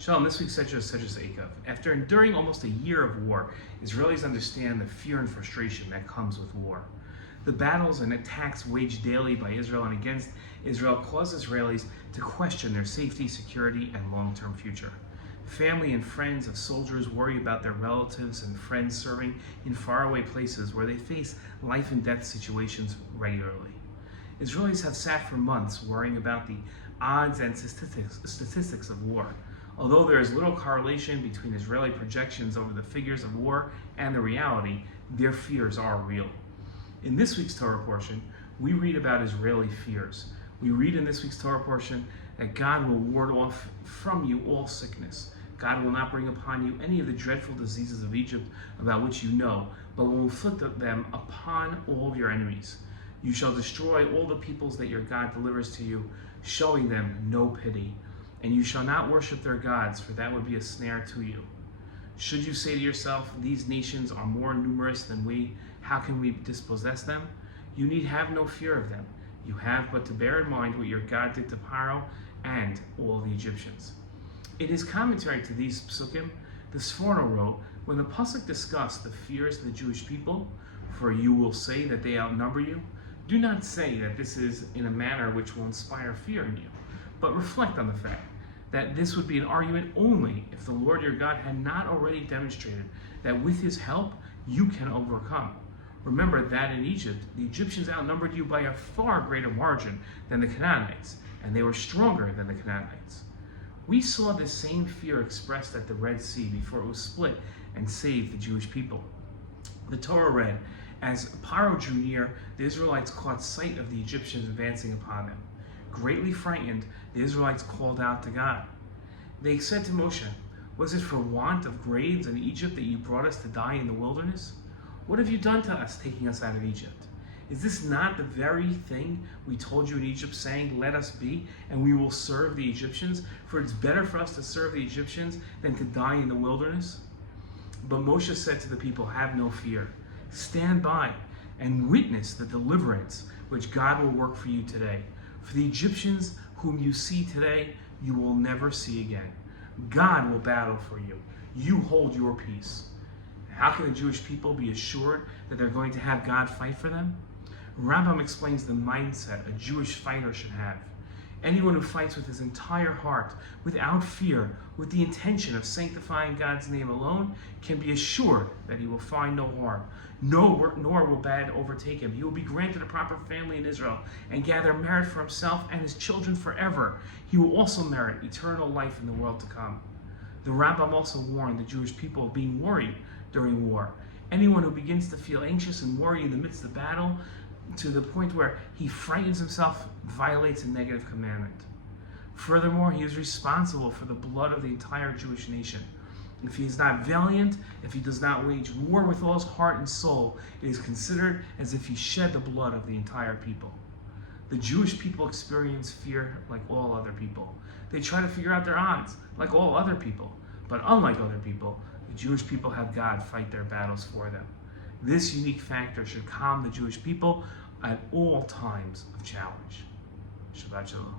Shalom, this week's Sedra Eikev. After enduring almost a year of war, Israelis understand the fear and frustration that comes with war. The battles and attacks waged daily by Israel and against Israel cause Israelis to question their safety, security, and long-term future. Family and friends of soldiers worry about their relatives and friends serving in faraway places where they face life and death situations regularly. Israelis have sat for months worrying about the odds and statistics of war. Although there is little correlation between Israeli projections over the figures of war and the reality, their fears are real. In this week's Torah portion, we read about Israeli fears. We read in this week's Torah portion that God will ward off from you all sickness. God will not bring upon you any of the dreadful diseases of Egypt about which you know, but will inflict them upon all your enemies. You shall destroy all the peoples that your God delivers to you, showing them no pity. And you shall not worship their gods, for that would be a snare to you. Should you say to yourself, these nations are more numerous than we, how can we dispossess them? You need have no fear of them. You have but to bear in mind what your God did to Pharaoh and all the Egyptians. In his commentary to these psukim, the Sforno wrote, when the pasuk discussed the fears of the Jewish people, for you will say that they outnumber you, do not say that this is in a manner which will inspire fear in you, but reflect on the fact that this would be an argument only if the Lord your God had not already demonstrated that with his help you can overcome. Remember that in Egypt, the Egyptians outnumbered you by a far greater margin than the Canaanites, and they were stronger than the Canaanites. We saw this same fear expressed at the Red Sea before it was split and saved the Jewish people. The Torah read, as Pharaoh drew near, the Israelites caught sight of the Egyptians advancing upon them. Greatly frightened, the Israelites called out to God. They said to Moshe, was it for want of graves in Egypt that you brought us to die in the wilderness? What have you done to us, taking us out of Egypt? Is this not the very thing we told you in Egypt, saying, let us be, and we will serve the Egyptians? For it's better for us to serve the Egyptians than to die in the wilderness. But Moshe said to the people, have no fear. Stand by and witness the deliverance which God will work for you today. For the Egyptians whom you see today, you will never see again. God will battle for you. You hold your peace. How can the Jewish people be assured that they're going to have God fight for them? Rambam explains the mindset a Jewish fighter should have. Anyone who fights with his entire heart, without fear, with the intention of sanctifying God's name alone, can be assured that he will find no harm, nor will bad overtake him. He will be granted a proper family in Israel and gather merit for himself and his children forever. He will also merit eternal life in the world to come. The Rambam also warned the Jewish people of being worried during war. Anyone who begins to feel anxious and worry in the midst of battle, to the point where he frightens himself, violates a negative commandment. Furthermore, he is responsible for the blood of the entire Jewish nation. If he is not valiant, if he does not wage war with all his heart and soul, it is considered as if he shed the blood of the entire people. The Jewish people experience fear like all other people. They try to figure out their odds like all other people. But unlike other people, the Jewish people have God fight their battles for them. This unique factor should calm the Jewish people at all times of challenge. Shabbat Shalom.